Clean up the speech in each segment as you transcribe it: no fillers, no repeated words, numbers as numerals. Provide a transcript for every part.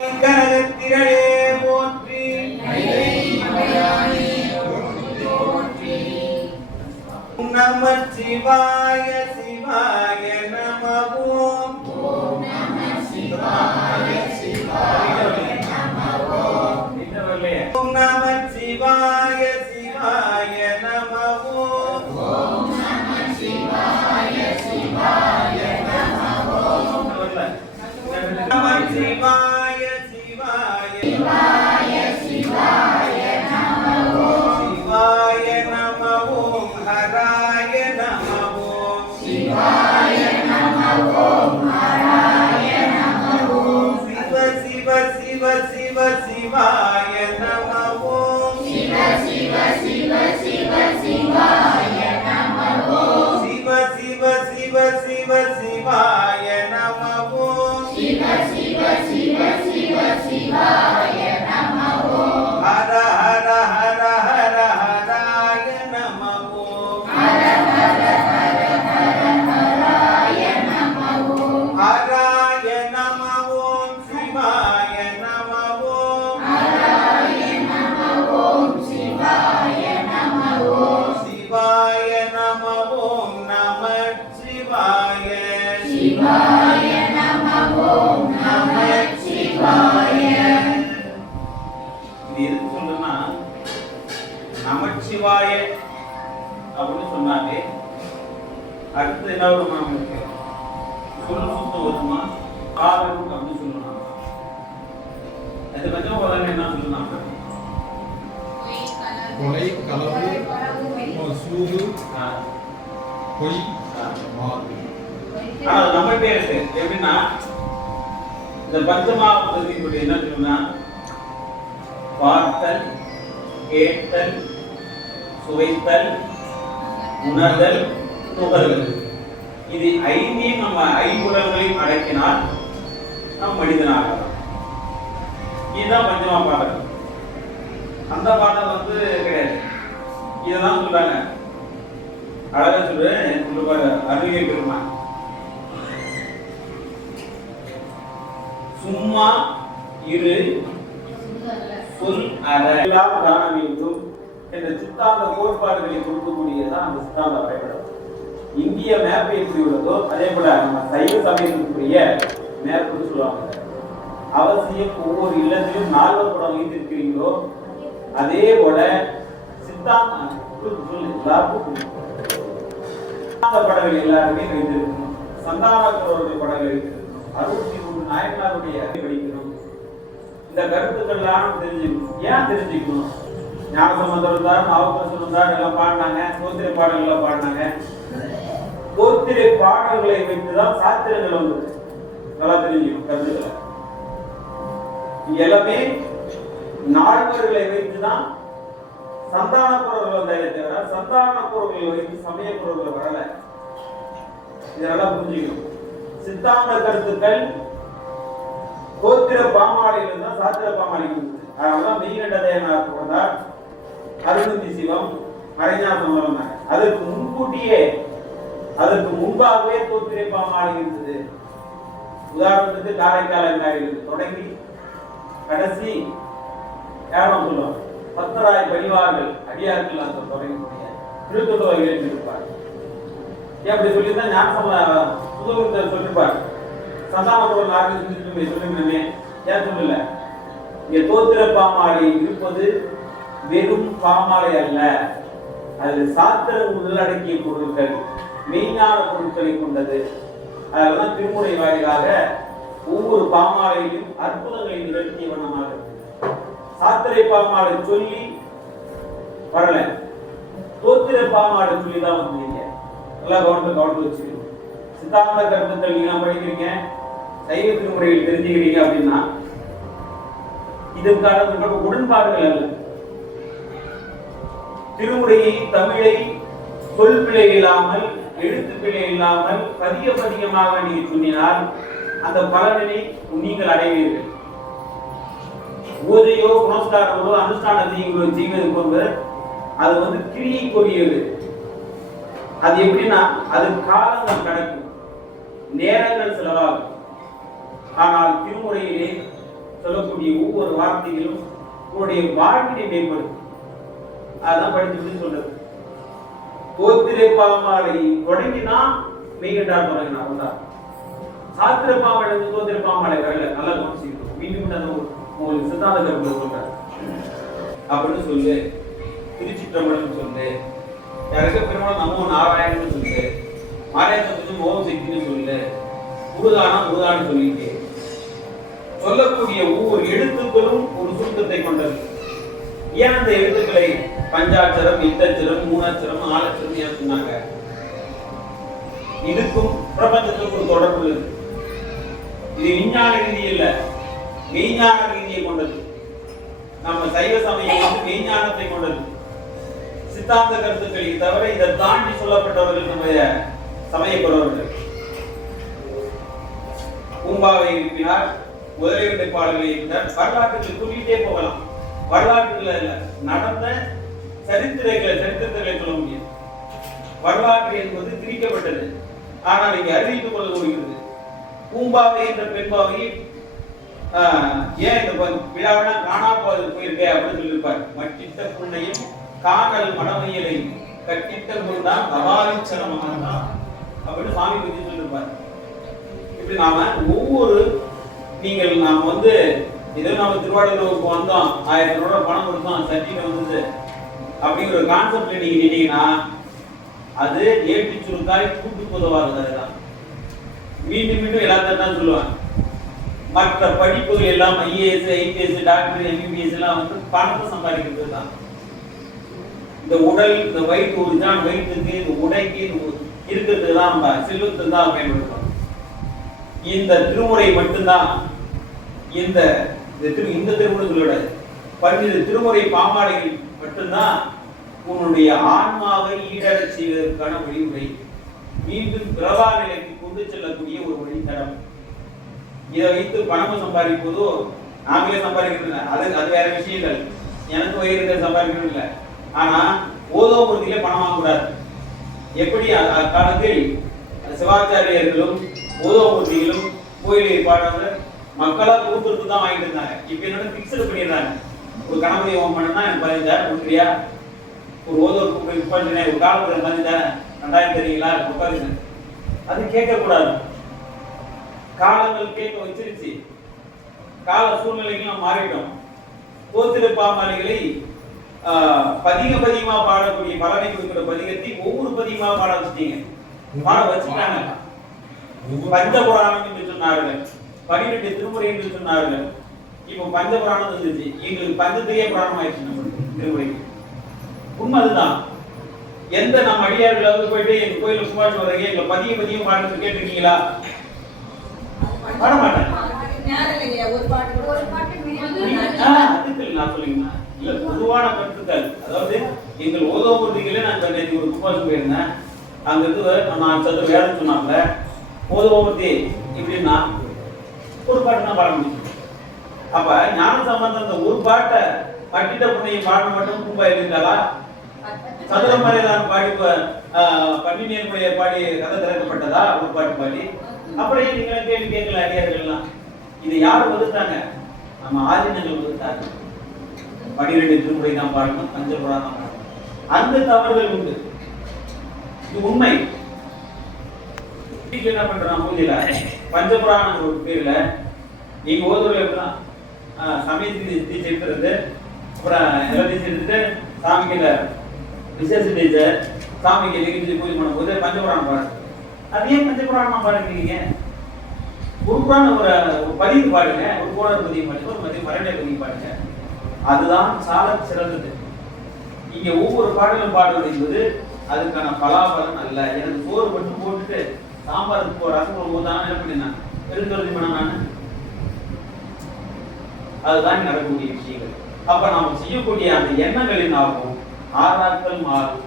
கனகத்திரளே போற்றி நமச்சிவாய சிவாய நம ஓம் நமச்சிவாய சிவாய நம ஓம் நமச்சிவாய சிவாய நம ஓம் நமச்சிவாய சிவாய நம ஓம் நமச்சிவாய சிவாய சிவாய நம ஓம் சிவாய நம ஓம் ஹராய நம ஓம் சிவாய நம ஓம் ஹராய நம ஓம் சிவ சிவ சிவ சிவ சிவாய நம ஓம் சிவ சிவ சிவ சிவ சிவாய நம ஓம் சிவ சிவ சிவ சிவ சிவாய நம ஓம் சிவ சிவ சிவ சிவ சிவாய நம ஓம் ஹர ஹர ஹர ஹர ஹராய நம ஓம் ஹர ஹர ஹர ஹர ஹராய நம ஓம் ஹராய நம ஓம் சிவாய நம ஓம் ஹராய நம ஓம் சிவாய நம ஓம் சிவாய நம ஓம் நமச்சிவாய சிவாய நம ஓம் நமச்சிவாய. இது எதுக்கு சொல்றேன்னா, நமச்சிவாய அப்படின்னு சொன்னாலே அடுத்து என்ன வருமா நமக்கு சொல் சுத்தம் வருமா ஆரோக்கியம் அப்படின்னு சொல்லணும். அது கொஞ்சம் உடனே என்ன சொல்லலாம், கொலை களவு சூது பொய் மாறு. அது நம்மகிட்டே இருக்கு. எப்படின்னா இந்த பஞ்சமாவது இப்படி என்ன சொன்னா, பார்த்தல், கேட்டல், சுவைத்தல், உணர்தல், நுகர்தல். இது ஐந்தையும் நம்ம ஐம்புலன்களையும் அடக்கினால் நாம் மனிதனாகலாம். இதுதான் பஞ்சமா பாடல். அந்த பாடல் கிடையாது. இதெல்லாம் சொல்றாங்க. அழகா சொல்லுவாரு அறிவியல் பெருமான், சும்மா இரு சொல் அற காண வேண்டும் என்ற சித்தாந்த கோட்பாடுகளை கொடுக்கக்கூடியதான் அந்த சித்தாந்த வரைபடம். இந்திய மேப் எப்படி உள்ளதோ அதே போல நம்ம சைவ சமயத்துக்குரிய மேப்னு சொல்லுவாங்க. அவசியம் ஒவ்வொரு இல்லத்திலும் நால்வர் படம் வைத்திருக்கிறீங்களோ அதே போல சித்தாந்த படங்கள் எல்லாருமே வைத்திருக்கணும். சந்தானத்தோருடைய படங்கள் வைத்திருக்கணும். 63 நாயனாருடைய படிக்கணும். இந்த கருத்துக்கள்லாம் தெரிஞ்சுக்கணும். ஏன் தெரிஞ்சுக்கணும்? ஞானசம்பந்தர் இருந்தார், நாவுக்கரசர் இருந்தார், எல்லாம் பாடினாங்க. கோத்திரை பாடல்கள் பாடினாங்க. கோத்திரை பாடல்களை வைத்துதான் சாத்திரங்கள் வந்தது. நல்லா தெரிஞ்சுக்கணும் கருத்துக்களை. எல்லாமே நால்வர்களை வைத்துதான் சந்தான குரல்கள் வந்தாலே தவிர சந்தான குரல்களை வைத்து சமய குரல்கள் வரல. இதெல்லாம் புரிஞ்சுக்கணும். சித்தாந்த கருத்துக்கள் கோத்திர பாமாலையில் தான் சாத்திர பாமாலைக்கு இருக்குது. அதனாலதான் மெய்கண்டதேயனார் பிறந்தார், அருணந்தி சிவம், மறைஞானம் வளர்ந்தாங்க. அதற்கு முன்கூட்டியே அதற்கு முன்பாகவே கோத்திரை பாமாலை இருந்தது. உதாரணத்துக்கு காரைக்கால் தொடங்கி கடைசி யாரும் சொல்லுவாங்க பத்தராய் பணிவார்கள் அடியார்கள் அந்த தொடங்கக்கூடிய திருத்தொடர்கள் இருப்பார். அப்படி சொல்லிதான் ஞானசம்பந்தர் சுதந்திரர் சொல்லிருப்பார். சந்தானபுரம் நாங்கள் சொல்லுமே ஏன் சொல்லல, இங்க தோத்திர பாமாலை இருப்பது வெறும் பாமாலை அல்ல, அது சாத்திரம் உள்ளடக்கிய பொருட்கள், மெய்ஞான பொருட்களை கொண்டது. அதெல்லாம் திருமுறை வாயிலாக ஒவ்வொரு பாமாலையிலும் அற்புதங்களை நிகழ்த்திய வண்ணமாக இருக்கு. சாத்திரை பாமாலை சொல்லி வரல, தோத்திர பாமாலை சொல்லி தான் வந்தீங்க. நல்லா கவனத்தை வச்சுக்கணும். சித்தாந்த கருத்துக்கள் நீங்க படிக்கிறீங்க, சைவ திருமுறையில் தெரிஞ்சுக்கிறீங்க அப்படின்னா இதற்கான உடன்பாடுகள் அல்ல. திருமுறையை தமிழை சொல் பிழை இல்லாமல் எழுத்து பிழை இல்லாமல் பதிகமாக நீங்க சொன்னினால் அந்த பலனை நீங்கள் அடைவீர்கள். பூஜையோ புனஸ்காரங்களோ அனுஷ்டான செய்வது கொண்டு அது கிரியைக்குரியது. அது எப்படின்னா அது காலங்கள் கடக்கும், நேரங்கள் செலவாகும். ஆனால் திருமுறையிலே சொல்லக்கூடிய ஒவ்வொரு வார்த்தைகளும் உன்னுடைய வாழ்வினை மேம்படும். அதான் படிச்சுட்டு சொல்றது. தோத்திரை பாமாலை தொடங்கினா மெய்கண்டார் தொடங்கினா சாத்திர பாமாலை தோத்திரை பாமாலை வரல. நல்லா கவனிச்சுக்கணும். மீண்டும் உங்களுக்கு சித்தாந்த கருத்துல சொல்றாரு. அப்படின்னு சொல்லு, திருச்சிற்றம்பலம் சொல்லு, யாருக்க பெருமாள் நமோ நாராயணன்னு சொல்லு, மாரியாத்தத்துக்கு ஓம் சக்தின்னு சொல்லு, முருகான்னு சொல்லிட்டு சொல்லக்கூடிய ஒவ்வொரு எழுத்துக்களும் ஒரு சுருக்கத்தை கொண்டது. ஏன் அந்த எழுத்துக்களை பஞ்சாட்சரம், எட்டச்சரம், மூணாட்சரம், நாலட்சரம் ஏன் சொன்னாங்க? இதுக்கும் பிரபஞ்சத்துக்கும் ஒரு தொடர்பு இருக்கு. இது விஞ்ஞான ரீதி இல்ல, மெய்ஞான ரீதியை கொண்டது. நம்ம சைவ சமயம் வந்து மெய்ஞானத்தை கொண்டது. சித்தாந்த கருத்துக்களை தவிர இதை தாண்டி சொல்லப்பட்டவர்கள் நம்முடைய சமயப்படுறவர்கள். பூம்பாவை எழுப்பினார், முதலை பாடல்களை எழுப்பினார். வரலாற்றுகள் சொல்லிட்டே போகலாம். வரலாற்றுல நடந்த சரித்திரங்களை சொல்ல முடியும். வரலாற்று என்பது திரிக்கப்பட்டது, ஆனால் இங்கே அறிவித்துக் கொள்ள முடிகிறது. பூம்பாவை என்ற பெண்பாவை ஏன் இந்த விழாவினா காணா போயிருக்க அப்படின்னு சொல்லியிருப்பார். மட்டிட்ட புண்ணையும் காணல் மடமையலை கட்டிட்ட முன்தான் கபாலிச்சனமானதான் அப்படின்னு சுவாமி பற்றி சொல்லியிருப்பார். இப்படி நாம ஒவ்வொரு நாம வந்து ஏதோ நம்ம திருவாரூருக்கு வந்தோம், 1000 ரூபாய் பணம் கொடுத்தோம், சர்டிஃபிகேட் வந்தது அப்படிங்கிற ஒரு கான்செப்ட்ல நீங்க நின்னீங்கன்னா அது ஏற்றி சுருக்காய் கூட்டு பொதுவாக தான். மீண்டும் மீண்டும் எல்லாத்தையும் தான் சொல்லுவாங்க. மற்ற படிப்புகள் எல்லாம் ஐஏஎஸ், ஐபிஎஸ், டாக்டர், எம்பிபிஎஸ் எல்லாம் வந்து பணத்தை சம்பாதிக்கிறது தான். இந்த உடல், இந்த வயிற்று ஒரு தான் வயிற்றுக்கு, இந்த உடைக்கு இருக்கிறதுக்கு தான் நம்ம செல்வத்துக்கு தான் பயன்படுத்துறோம். இந்த திருமுறை மட்டும்தான் இந்த திருமுறை சொல்லோட 12 திருமுறை பாமாலைகள் மட்டும்தான் உன்னுடைய ஆன்மாவை ஈடறச் செய்வதற்கான வழிமுறை, மீண்டும் பிரபா நிலைக்கு கொண்டு செல்லக்கூடிய ஒரு வழித்தடம். இதை வைத்து பணமும் சம்பாதிப்பதோ நாங்களே சம்பாதிக்கிறது இல்லை, அது வேற விஷயங்கள். எனக்கு வயிறு சம்பாதிக்கிறது இல்லை. ஆனா ஓதோபுரத்திலே பணம் வாங்கக்கூடாது. எப்படி அக்காலத்தில் சிவாச்சாரியர்களும் ஓதோபுரத்திகளும் கோயிலை பாடுறது மக்களா கொடுத்துட்டு தான் வாங்கிட்டு இருந்தாங்க. இப்ப என்னோட பிக்சர் பண்ணிடுறாங்க. ஒரு கணபதி ஹோமம் பண்ணா எனக்கு 15,000 கொடுக்குறியா, ஒரு ஓதோருக்கு பண்ணேன் ஒரு காலத்துல 15,000 2000 தெரியுங்களா உட்காருங்க. அது கேட்க கூடாது. காலங்கள் கேட்க வச்சிருச்சு, கால சூழ்நிலைகள்லாம் மாறிட்டோம். கோத்திர பாமாலைகளை பதிகமா பாடக்கூடிய பலனை கொடுக்கிற பதிகத்தை ஒவ்வொரு பதிகமா பாட வச்சுட்டீங்க, பாட வச்சுட்டாங்க. பஞ்சபுராணம் என்று சொன்னார்கள், 12 திருமுறை என்று சொன்னார்கள். இப்போ பஞ்சபுராணம் வந்துச்சு, எங்களுக்கு பஞ்சத்திலேயே புராணம் ஆயிடுச்சு. நம்ம திருமுறைக்கு உண்மை அதுதான். எந்த நம்ம அடியார்களாவது போயிட்டு எங்க கோயில கும்பாட்டு வர்றீங்க, எங்களை பதியம் பாடுறது கேட்டிருக்கீங்களா? பாட மாட்டேன். நான் சொல்லுங்க இல்ல, பொதுவான கருத்துக்கள். அதாவது எங்கள் ஓதோபுரத்திகளே நான் ஒரு கும்பாட்டு போயிருந்தேன். அங்க இருந்து நான் சதுர வேடம் சொன்னாங்க. ஓதோபுரத்தி இப்படின்னா ஒரு பாட்டு தான் பாட முடியும். அப்ப ஞான சம்பந்தம் அந்த ஒரு பாட்டை பட்டிட்ட புண்ணையை பாட மட்டும் கும்பா இருந்தாலா? சதுரமறைதான் பாடி பன்னிநேர்முறையை பாடி கதை திறக்கப்பட்டதா ஒரு பாட்டு பாடி? அப்புறம் ஏன் நீங்க கேள்வி கேட்கல அடியார்கள்லாம்? இதை யார் வகுத்தாங்க? நம்ம ஆதினங்கள் வகுத்தாங்க. 12 திருமுறை தான் பாடணும், பஞ்சபுராணம் தான் பாடணும். அந்த தவறுகள் உண்டு, இது உண்மை. என்ன பண்றான் பூஜையில பஞ்சபுராணம் ஒரு பேர்ல நீங்க ஓதுறதுல எப்படிதான் சமயத்துக்கு தீச்சு எடுத்துறது, அப்புறம் எல்லாத்தையும் எடுத்துட்டு சாமிக்கிட்ட விசேஷ டீச்சர் சாமிக்கு நிகழ்ச்சி பூஜை பண்ணும் போது பஞ்சபுராணம் பாடு. அது ஏன் பஞ்சபுராணம் பாடுறீங்க? ஒரு புராணம் ஒரு பதிவு பாடுங்க, ஒரு கோடர் பதிவு பாடுங்க, ஒரு மதியம் மரண்டை பதிவு பாடுங்க. அதுதான் சால சிறந்தது. இங்க ஒவ்வொரு பாடலும் பாடுவது என்பது அதுக்கான பலாபலன் அல்ல. எனக்கு சோறு மட்டும் போட்டுட்டு சாம்பாருக்கு ரசம் போதுதான் என்ன பண்ணினா பெருந்தொழில் பண்ண நான். அதுதான் நடக்கக்கூடிய விஷயங்கள். அப்ப நாம செய்யக்கூடிய அந்த எண்ணங்களின் ஆகும் ஆராய்த்தல் மாறும்.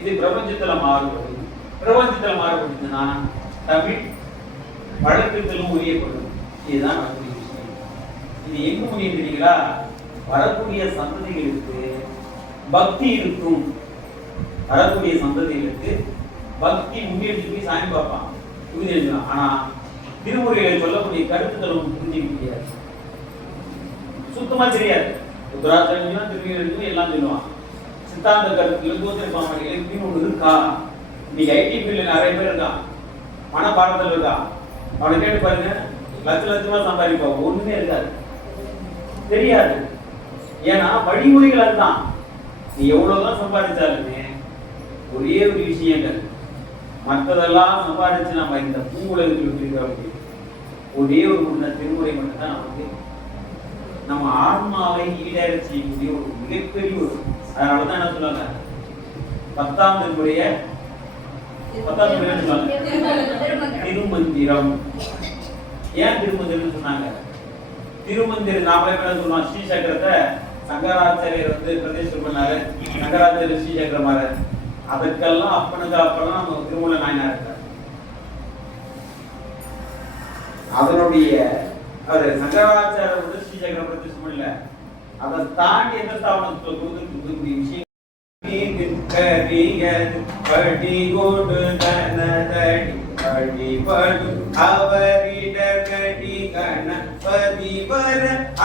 இது பிரபஞ்சத்துல மாறுபடும். பிரபஞ்சத்துல மாறுபடுதுன்னா தமிழ் வழக்கத்திலும் உரியப்படும். இதுதான் நடக்கக்கூடிய விஷயம். இது எங்க முடியும் தெரியுங்களா? வரக்கூடிய சந்ததிகளுக்கு பக்தி இருக்கும். வரக்கூடிய சந்ததிகளுக்கு பக்தி முன்னேற்றி போய் சாமி பார்ப்பான், புரிஞ்சுக்கலாம். ஆனா திருமுறைகளை சொல்லக்கூடிய கருத்துக்களும் புரிஞ்சிக்க முடியாது. சுத்தமா தெரியாது. உத்தராச்சரியம் திருவிழா எல்லாம் சொல்லுவான். சித்தாந்த கருத்துல கோத்திரப்பாம இலக்கியம் ஒன்று இருக்கா? இன்னைக்கு ஐடி ஃபீல்ட்ல நிறைய பேர் இருக்கான், மனப்பாடத்தில் இருக்கான். அவனை கேட்டு பாருங்க, லட்சமா சம்பாதிப்பான், ஒண்ணுமே இருக்காது, தெரியாது. ஏன்னா வழிமுறைகள் அதுதான். நீ எவ்வளவுதான் சம்பாதிச்சாலுமே ஒரே ஒரு விஷயங்கள், மற்றதெல்லாம் சம்பாதிச்சு நம்ம இந்த பூவுலகத்தில் இருக்கிற ஒரே ஒரு திருமுறை மட்டும்தான் நமக்கு நம்ம ஆன்மாவை ஈடேற செய்யக்கூடிய ஒரு மிகப்பெரிய ஒரு. அதனாலதான் என்ன சொல்லுவாங்க, 10ஆம் திருமுறைய 10ஆம் திருமுறை சொல்லுவாங்க திருமந்திரம். ஏன் திருமந்திரம் சொன்னாங்க? திருமந்திரம் நாமளே என்ன சொல்லுவோம், ஸ்ரீ சக்கரத்தை சங்கராச்சாரியர் பிரதிஷ்டை பண்ணாரு, சங்கராச்சாரியர் ஸ்ரீ சக்கரமாரு. அதற்கெல்லாம் அப்பனுக்கு அப்பெல்லாம் நம்ம திருமூல நாயனார் இருக்கார். அதனுடைய சங்கராச்சாரிய ஸ்ரீ சக்கர பிரதிஷ்டை பண்ணல, அதை தாண்டி எந்த ஸ்தாபனத்தை கொடுக்கக்கூடிய விஷயம்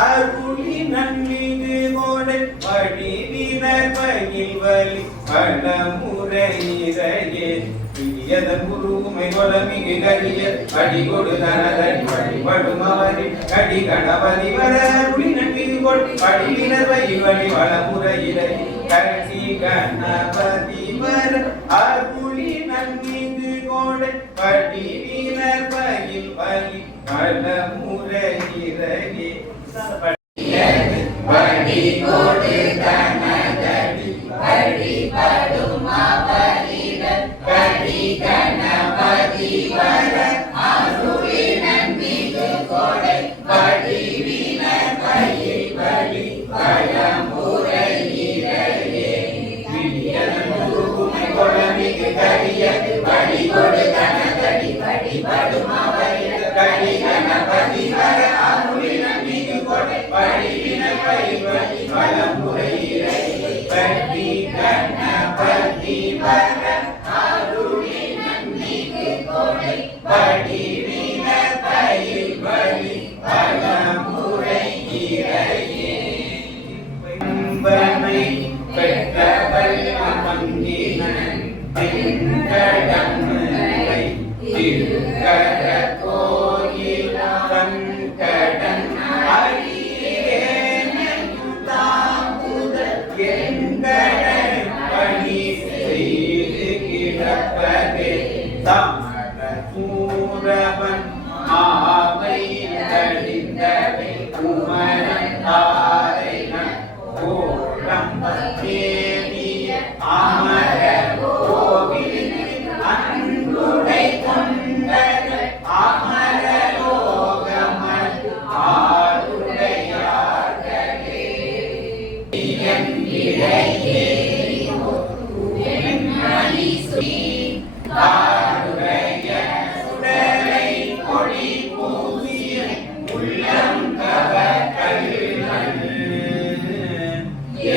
அருளி நன்மிகு கோடை படிவினர் பயில் வலி பலமுறையிறையே இதன் குருமை கொலமிகு கரிய படி கொடு தனதடி வழிபடும் அவரி கடி கணபதி வர அருளி நன்மிகு கோடை படிவினர் பயில் வலி பலமுறையிறை கடி கணபதி வர அருளி நன்மிகு கோடை படிவினர் பயில் வலி பலமுறையிறையே படி கொடு தனதடி வழிபடும் அவரிடம் கடி கணபதி வர அருளி நன்மிகு கோடை படிவினர் பயில் வலி பலமுறையிறையே குருகுமை கொலமிகு கரிய படி கொடு தனதடி வழிபடும் அவரிடம் கடி கணபதி வர அருளி நன்மிகு கோடை படிவினர் பயில் வலி பலமுறையிறையே கடி கணபதி வர அருளி நன்மிகு கோடை படிவினர் பயில் வலி பலமுறையிறையே பம்பனை பெற்றவள் மந்திரன் தென்கடம்பை திருக்கர கோயில் கண்கடன் அடியேன் தாங்குதல் என்கடன் பணி செய்து கிடப்பதே தமர சூரவன் ஆவை தடிந்தவை குமரன் தாரை கோலம் தேவிய அமர கோவில் அன்புடை கொண்டது அமர லோகமல் ஆருடையார்களே இறையே தாருடைய சுடலை கொடி பூசிய உள்ளம் கவர்கள்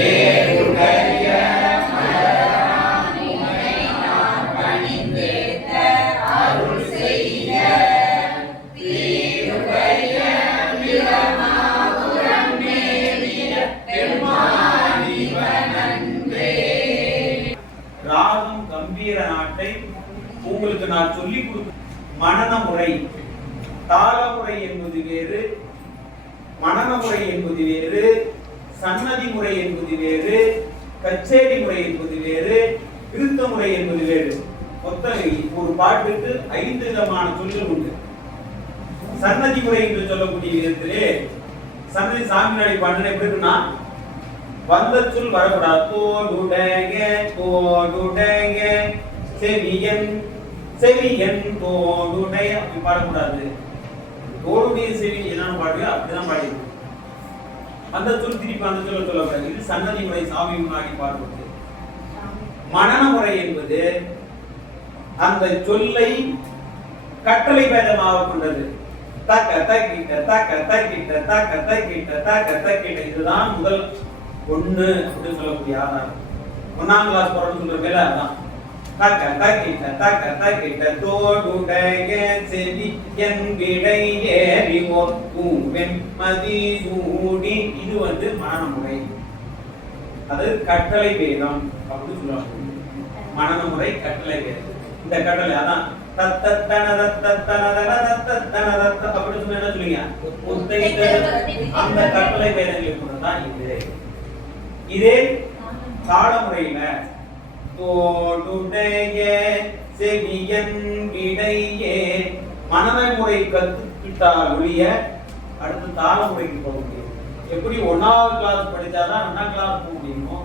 ஏருடைய மலராமுனை நான் பணிந்தேத்த அருள் செய்த தீருடைய பிரமாபுரம் மேவிய பெருமானிவனன்றே. ராகம் கம்பீர நாட்டை உங்களுக்கு நான் சொல்லிக் கொடுக்க. மனன முறை, தாளமுறை என்பது வேறு, மனன முறை என்பது வேறு, சன்னதி முறை என்பது வேறு, கச்சேரி முறை என்பது வேறு, திருத்த முறை என்பது வேறு. மொத்தம் ஒரு பாட்டுக்கு 5 விதமான சொல்கள் உண்டு. சன்னதி முறை என்று சொல்லக்கூடிய விதத்திலே சன்னதி சாமி நாடி பாட்டு எப்படி இருக்குன்னா, வந்த சொல் வரக்கூடாது. தோடுடைய தோடுடைய செவியன் செவியன் தோடுடைய அப்படி பாடக்கூடாது. தோடுடைய செவி என்னன்னு பாடுங்க அப்படிதான் பாடிக்கணும். அந்த சொல் திருப்பி அந்த சொல்ல சொல்லக்கூடாது. இது சன்னதி முறை, சாமி முன்னாடி பாடுவது. மனன முறை என்பது அந்த சொல்லை கட்டளை பேதமாக கொண்டது. தக்க தக்கிட்ட தக்க தக்கிட்ட தக்க தக்கிட்ட தக்க தக்கிட்ட, இதுதான் முதல் 1 அப்படின்னு சொல்லக்கூடிய ஆதாரம். 1ஆம் கிளாஸ் போறோம்னு சொல்ற மேல அதான் தக்கிட்ட தோடுடைய செவியன் விடை ஏறி ஒப்புவென் மதி சூடி. இது வந்து மனன முறை, அது கட்டளை வேதம் அப்படின்னு சொல்லுவாங்க. மனன முறை கட்டளை வேதம். இந்த கட்டளை அதான் அப்படின்னு சொன்னா என்ன சொல்லுங்க, அந்த கட்டளை வேதங்களை கொண்டுதான் இது. இதே தாள முறையில தோடுடைய செவியன் விடையே மனன முறை கத்துக்கிட்டால் ஒழிய அடுத்து தாள முறைக்கு போக முடியும். எப்படி 1ஆவது கிளாஸ் படிச்சாதான் 2ஆம் கிளாஸ் போக முடியுமோ,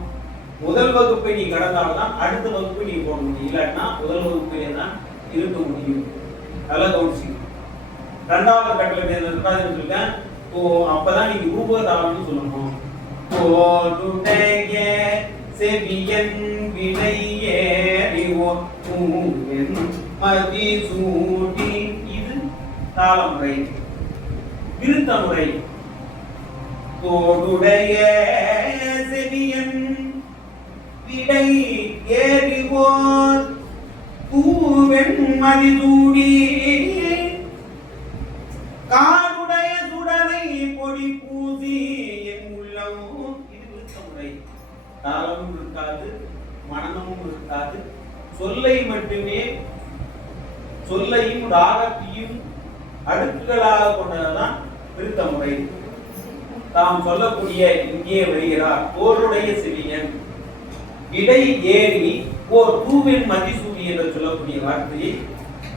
முதல் வகுப்பை நீ கடந்தால்தான் அடுத்த வகுப்பை நீ போக முடியும். இல்லாட்டினா முதல் வகுப்பையே தான் இருக்க முடியும். அதெல்லாம் கவனிச்சுங்க. 2வது கட்டளை சொல்லிட்டேன். அப்பதான் நீங்க ரூப தாளம்னு சொல்லணும். தோடுடைய செவியன் விடையேறி ஒப்புவென் மதி சூடி. இது தாளமுறை. விருத்த முறை தோடுடைய செவியன் விடை ஏறிவோர் பூவெண் மதி சூடி காடுடைய சுடலை பொடி பூசி என் உள்ளம். இது விருத்த முறை. தாளமும் இருக்காது, மனமும் இருக்காது. சொல்லை மட்டுமே, சொல்லையும் ராகத்தையும் அடுக்குகளாக கொண்டதுதான் விருத்த முறை. தாம் சொல்லக்கூடிய இங்கே வருகிறார் போருடைய செவியன் இடை ஏறி ஓர் தூவின் மதிசூடி என்று சொல்லக்கூடிய வார்த்தையை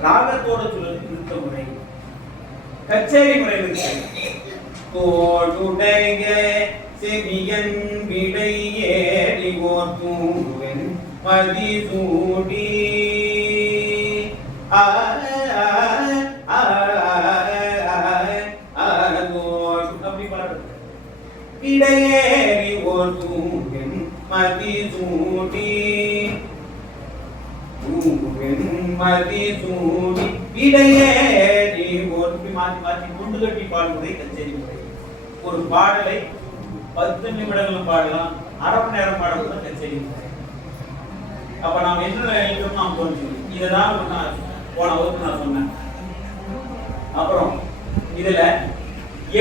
ராகத்தோட சொல்வது விருத்த முறை. கச்சேரி முறை இருக்கு. தோடுடைய செவியன் விடை ஏறி ஓர் தூவின் மதிசூடி அப்படி பாடுறது. இடையேறி ஓர் தூவின் மதிசூடி மதிசூடி இடையேறி ஓர் மாற்றி மாற்றி கொண்டு கட்டி பாடுவதை கச்சேரி முறை. ஒரு பாடலை 10 நிமிடங்கள் பாடலாம், அரை மணி நேரம் பாடுறது கச்சேரி முறை. அப்ப நாம் என்ன எழுதணும் நாம் புரிஞ்சுக்கணும். இதுதான் போன வகுப்பு நான் சொன்னேன். அப்புறம் இதுல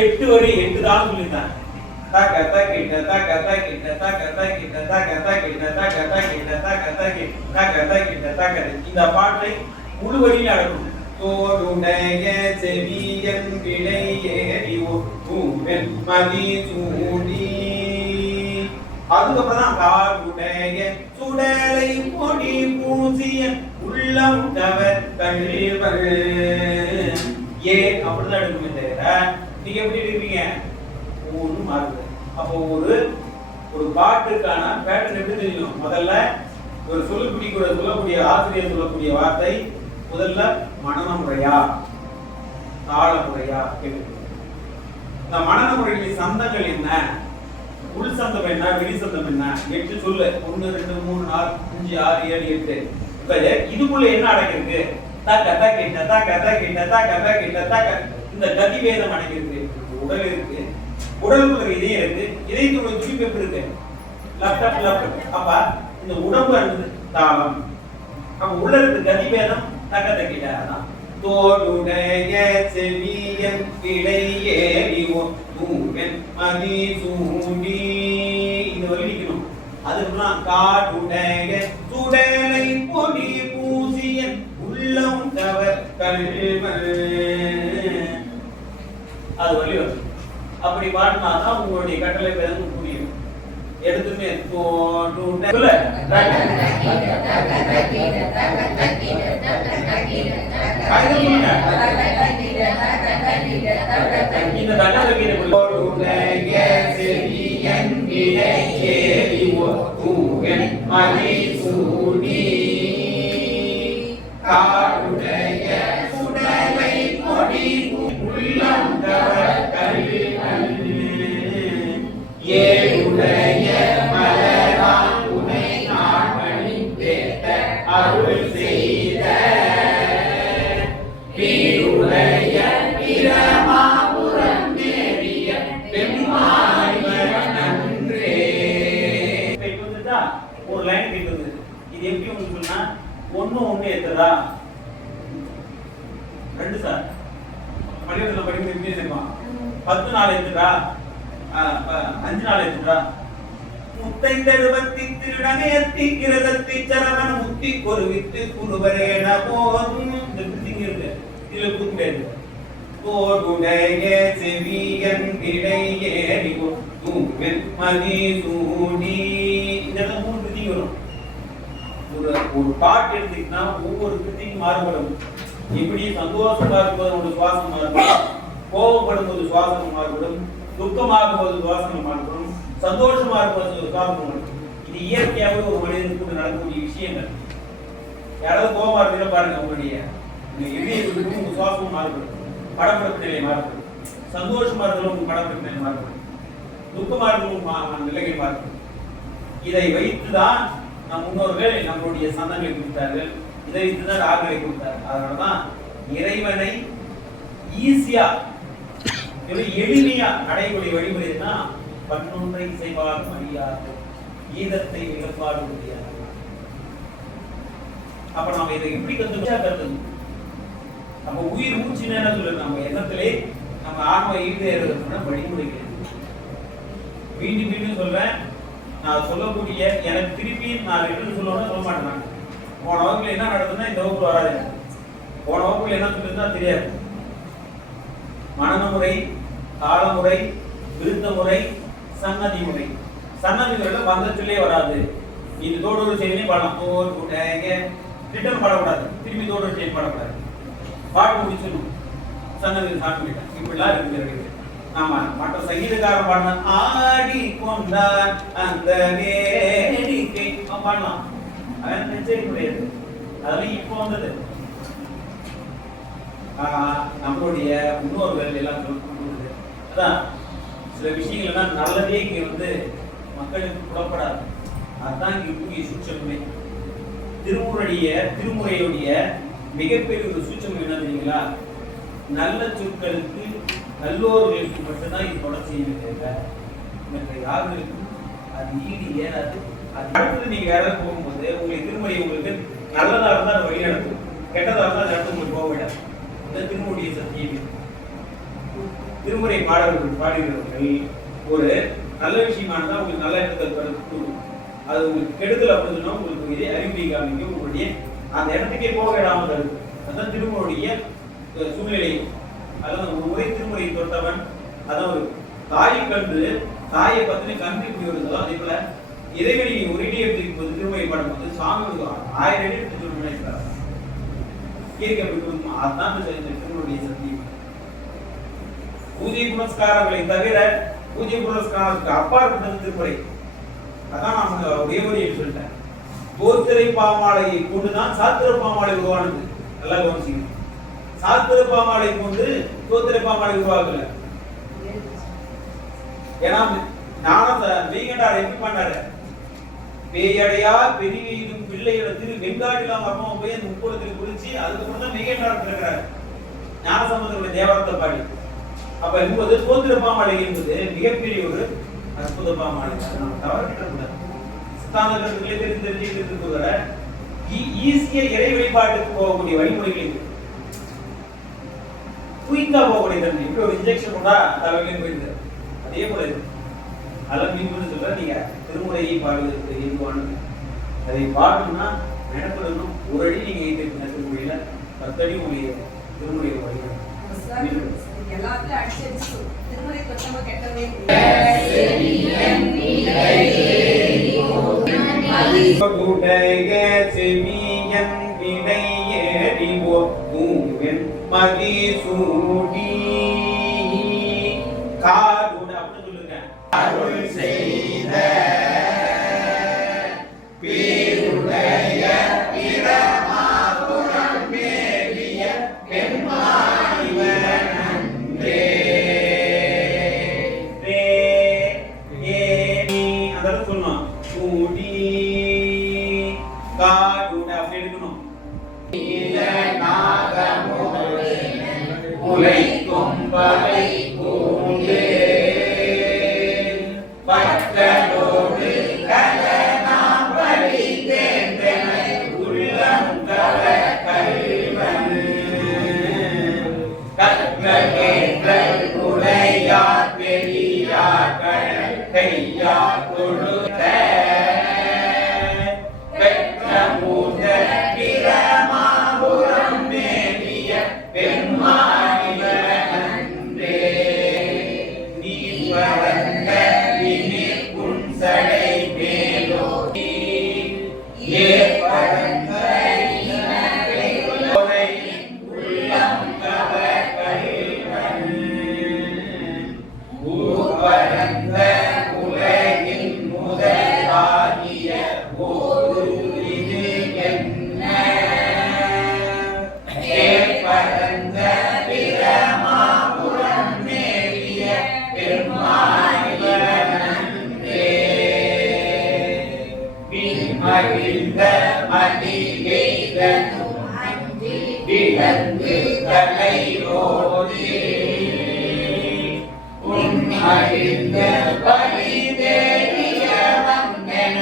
8 வரி 8 தான் சொல்லிட்டேன். தக்க தக்கிட்ட தக்க தக்கிட்ட தக்க தக்கிட்ட தக்க தக்கிட்ட தக்க தக்கிட்ட தக்க தக்கிட்ட தக்க தக்கிட்ட தக்க. இந்த பாட்டை முழு வரியில் அடக்கும். தோடுடைய செவியன் விடை ஏறி ஒப்புவென் மதிசூடி. அதுக்கப்புறம் தான் காடுடைய சுடலை பொடி பூசிய உள்ளம் கவர் கழிவர். ஏ அப்படிதான் எடுக்குமே தவிர நீங்க எப்படி எடுப்பீங்க ஒன்று மாறுது. அப்போ ஒரு பாட்டுக்கான பேட்டர்ன் எப்படி தெரியும்? முதல்ல ஒரு சொல்லக்கூடிய ஆசிரியர் சொல்லக்கூடிய வார்த்தை முதல்ல மனன முறையா தாள முறையா கேட்டு. இந்த மனன முறையில் சந்தங்கள் என்ன, உள் சந்தம் என்ன, வெளி சந்தம் என்ன, 8 சொல்லு. 1 2 3 4 5 6 7 8. இப்ப இதுக்குள்ள என்ன அடங்கிருக்கு? தக்க தக்கிட்ட தக்க தக்கிட்ட தக்க தக்கிட்ட தக்க. இந்த கதி வேதம் அடங்கிருக்கு. உடல் இருக்கு, உடலுக்குள்ள இதயம் இருக்கு, இதயத்தோட துடிப்பு எப்படி இருக்கு? Left left. அப்ப இந்த உடம்பு என்பது தாளம். அப்ப உள்ள இருக்கு கதி வேதம் தக்க தக்கிட்ட. அதான் தோடுடைய செவியன் இடை ஏறி ஒப்புவென் மதிசூடி. இந்த வரி நிக்கணும். அதுக்கப்புறம் காடுடைய சுடலை பொடி பூசிய உள்ளம் கவர் கழிவர். அது வழி வரும். அப்படி பாடினாதான் உங்களுடைய கட்டளை பேருந்து புரியும். எடுத்துமே இந்த கட்டளை காடுடைய சுடலை பொடி உள்ளம் கவர் கழிவர். ஏழுடைய மலரான் உனை நான் பணிந்தேத்த அருள் செய்த வீருடைய பிரமாபுரம் தேறிய பெம்மாய்வர் நன்றே. ஒரு லைன் கேட்குது. இது எப்படி உங்களுக்கு சொன்னா 1 எத்ததா 2 சார் பள்ளிக்கூடத்துல படிக்கிற வித்தியாசம் 10 நாள் எத்ததா 5 நாள் எத்ததா முத்தைந்தருவத்தி திருடமையத்தி கிரதத்தி சரவண முத்தி கொருவித்து குருவரேன போதும் இந்த பிரிட்டிங் இருக்கு இதுல கூப்பிட்டு கோடுடைய செவியன் இடையேறி தூங்கன் மதி சூடி இதெல்லாம் 3 பிரிட்டிங் வரும் ஒரு பாட்டு எடுத்துக்கிட்டா ஒவ்வொரு பிரிட்டிங் மாறுபடும் இப்படி சந்தோஷமா இருக்கும்போது ஒரு சுவாசம் மாறுபடும் கோபப்படும் போது சுவாசம் மாறுபடும் துக்கமாகும் போது சுவாசம் மாறுபடும் சந்தோஷமா இருக்கும்போது சுவாசம் மாறுபடும் இது இயற்கையாகவே ஒரு மனிதனுக்கு நடக்கக்கூடிய விஷயங்கள் யாராவது கோபமா இருக்குன்னு பாருங்க உங்களுடைய உங்க சுவாசமும் மாறுபடும் படப்பிடிப்பு நிலை மாறுபடும் சந்தோஷமா இருக்கிறவங்க உங்க படப்பிடிப்பு நிலை மாறுபடும் துக்கமா இருக்கிறவங்க நிலைகள் மாறுபடும் இதை வைத்துதான் நம் முன்னோர்கள் நம்மளுடைய சந்தங்களை கொடுத்தார்கள் இதை வைத்துதான் ராகங்களை கொடுத்தார்கள் அதனாலதான் இறைவனை ஈஸியா எளிமையா அடையக்கூடிய வழிமுறைன்னா பன்னொன்றை இசைவாக அறியாது ஈதத்தை இழப்பாடு முடியாது. அப்ப நம்ம இதை எப்படி கத்துக்கணும்? அப்ப உயிர் மூச்சு என்ன சொல்ல நம்ம எண்ணத்திலே நம்ம ஆன்மா ஈடுறதுன்னா வழிமுறைகள். மீண்டும் மீண்டும் சொல்றேன், நான் சொல்லக்கூடிய எனக்கு திருப்பி நான் ரிட்டர்ன் சொல்லணும்னு சொல்ல மாட்டேன். போன வகுப்புல என்ன நடந்ததுன்னா இந்த வகுப்பு வராது. போன வகுப்புல என்ன சொல்லிருந்தா தெரியாது. மனன முறை, காலமுறை, விருத்த முறை, சன்னதி முறை. சன்னதி முறையில வந்தத்திலே வராது. இது தோடு செய்யணும் பாடலாம். தோடு கூட்டாங்க ரிட்டர்ன் பாடக்கூடாது. திரும்பி தோடு செய்ய பாடக்கூடாது. பாட்டு முடிச்சிடணும். சன்னதி சாப்பிட்டு இப்படிலாம் இருக்கிறது. ஆமா, மற்ற சங்கீதக்காரன் பாடின ஆடி கொண்டான் அந்த வேடிக்கை பாடலாம். அவன் நிச்சயம் கிடையாது. அதெல்லாம் இப்போ வந்தது. நம்மளுடைய முன்னோர்கள் எல்லாம் சொல்லுறது அதான் சில விஷயங்கள் எல்லாம் நல்லதே இங்க மக்களுக்கு புலப்படாது. அதுதான் இங்க கூடிய சூட்சமே. திருமுறையுடைய மிகப்பெரிய ஒரு சூட்சம் என்ன தெரியுங்களா? நல்ல சொற்களுக்கு நல்லோர்களுக்கு மட்டும்தான் இது தொடர்ச்சி மற்ற யாருக்கும் அது ஈடு ஏறாது. அது அடுத்தது நீங்க வேற போகும்போது உங்களுக்கு திருமுறை உங்களுக்கு நல்லதா இருந்தா அது வழி நடக்கும், கெட்டதா இருந்தா அது அடுத்து உங்களுக்கு போக விடாது. இந்த திருமுறைய சத்தியம். திருமுறை பாடுகிறவர்கள் ஒரு நல்ல விஷயமானதா உங்களுக்கு நல்ல இடத்துல கருத்து, அது உங்களுக்கு கெடுதல் அப்படின்னா உங்களுக்கு இதே அறிவுரை காமிக்கும், உங்களுடைய அந்த இடத்துக்கே போக விடாமல் தருது. அதுதான் திருமுறையுடைய சூழ்நிலை. அதான் ஒரு முறை திருமுறை தொட்டவன், அதான் ஒரு தாயை கண்டு தாயை பத்தின கண்டு இப்படி வருதோ அதே போல இறைவனை ஒரு அடி எடுத்துக்கும் போது திருமுறை பாடும்போது சாமி 1000 அடி எடுத்து நினைக்கிறார். இயற்கை அப்படி கொடுக்குமா? அதுதான் திருமுறையுடைய சத்தியம். பூஜை புரஸ்காரங்களை தவிர பூஜை புரஸ்காரத்துக்கு அப்பாற்பட்டது திருமுறை. அதான் நான் ஒரே சொல்லிட்டேன். தோத்திரை பாமாலையை கொண்டுதான் சாத்திர பாமாலை உருவானது. நல்லா கவனிச்சுக்கணும். சாத்திர பாமாலை கொண்டு தோத்திரை பாமாலை உருவாக்கல. ஏன்னா மெய்கண்டார் எப்படி பண்ணாரு? பேயடையா பெரியதும் பிள்ளையோட வெங்காட்டிலாம் அம்மா போய் அந்த முப்பூரத்தில் குறிச்சு அதுக்கப்புறம் தான் மெய்கண்டார் இருக்கிறாரு ஞானசம்பந்தருடைய தேவாரத்தை பாடி. அப்ப என்பது தோத்திர பாமாலை என்பது மிகப்பெரிய ஒரு அற்புத பாமாலை. தவறு கூடாது. சித்தாந்தத்திலே தெரிஞ்சுக்கிறத ஈஸியா இறை வழிபாட்டுக்கு போகக்கூடிய வழிமுறைகள் குயிக்கா போகக்கூடிய தன்மை. இப்படி ஒரு இன்ஜெக்ஷன் கொண்டா தலைவலின்னு போயிடுது. அதே போல இருக்கு. அதெல்லாம் மீன் சொல்ற நீங்க திருமுறையை பாடுவதற்கு ஏதுவானது. அதை பாடணும்னா நினைப்படணும். ஒரு அடி நீங்க எழுதிருக்கீங்க திருமுறையில 10 அடி உங்களுடைய திருமுறையை வழிபாடு எல்லாத்தையும் அடிச்சு திருமுறை கொஞ்சமா கெட்டவே மதிசூடி காருட அப்படின்னு சொல்லுங்க. அருள் செய்த பேருடைய பிரமாபுரம் மேவிய பெண்மாணிவன் அன்றே ரே ஏ அதெல்லாம் சொல்லணும். சூடி காருட அப்படி எடுக்கணும். உலைக்கும் பகை பூண்டே பற்றலோடு கலனாம்படி தேர்ந்தனை உள்ளம் கற்ற குலையார் பெரியார் கையார் தொழுத பெற்ற மூத்த பிரமாபுரம் மேலிய பெருமானிவனன்றே நீ பரந்த வினிர் புன்சடை மேலோகி ஏ பரந்த உள்ளம் கவர் கழிவன் ஊர்வரந்த உலகின் முதலாகிய ஒரு இது என்ன பரந்த பிரமாபுரம் மேலிய பெருமானிவனன்றே மகிழ்ந்த மதிகெய்தனும் விளங்கு தலையோடி உன்மகிழ்ந்த பரிதேறியவன் என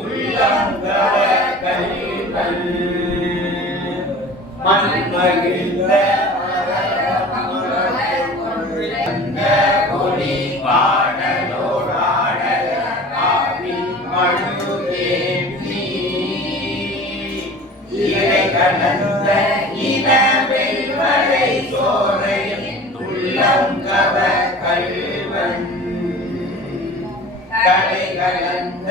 உள்ளம் கவர் கழிவன் மண்மகிழ்ந்த கொடி பாடலோடாடல் ஆவின் மழுதேவி இறை கலந்த இனவெல்வரை சோரையும் உள்ளம் கவர் கழிவன் கடை கலந்த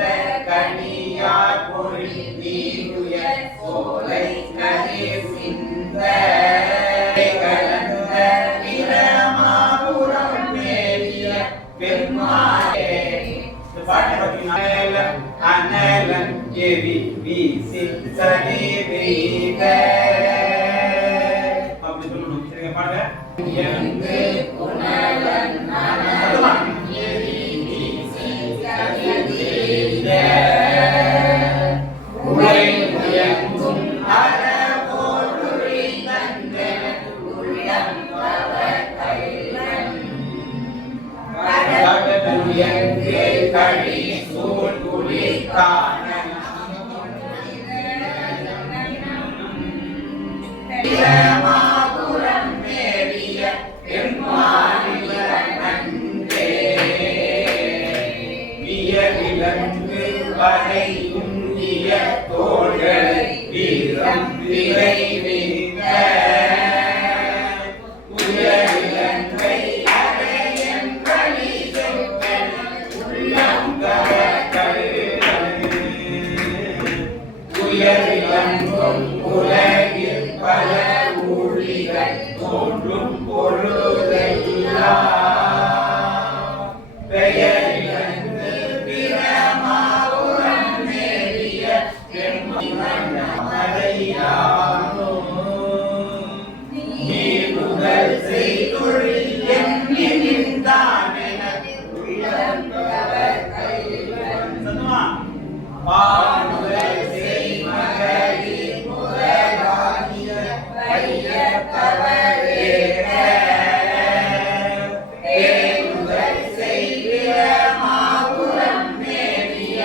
கனியார் பொருள் நீருய சோலை கதிர் சிந்த கலந்த பிரமாபுரம் மேலிய பெருமாளே அனலன் எவி வீசி சரி வீக அப்படி சொல்லணும். சரிங்க, பாருங்க. எங்கு புனலன் அனலன் எவி வீசி சரி வீக உரை உயர்ந்தும் அறவோடுரி தந்தன உள்ளம் கவர் கழிவன் கடலுயர்ந்து கழி சூழ் குளிர் காண பிரமாபுரம் மேலிய பெருமானிவனன்றே வியவிலங்கு வரை உந்திய தோள்களை வீரம் விரைவிக்க உயவிலங்கை அடையன் களி செப்பன் உள்ளம் கவர் கழிவன் உயவிலங்கும் உலகில் பல ஊழிகள் தோன்றும் பொழுதெல்லாம் பெயரிழந்து பிரமாபுரம் மேலிய பெருமறையானோ நீ முதல் செய்தொழில் எண்ணின்றான் என உள்ளம் கவர் கழிவன் பாடுதல் செய் மகளிர் முதலாகிய வையத்தவரேக தேடுதல் செய் பிரமாபுரம் மேலிய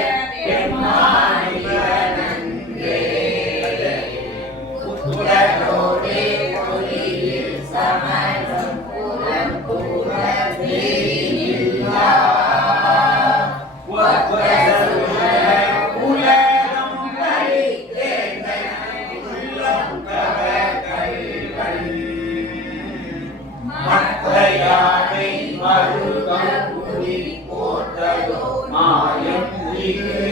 பெருமானிவனன்றே உடலோடே ஒளியில் சமரம் புறம் புற வேறில்லா உலகம் கழி தேர்ந்தன உள்ளம் கவர் கழிவன் மற்றையானை மருகம் புரி போற்றதோ மாயம் இது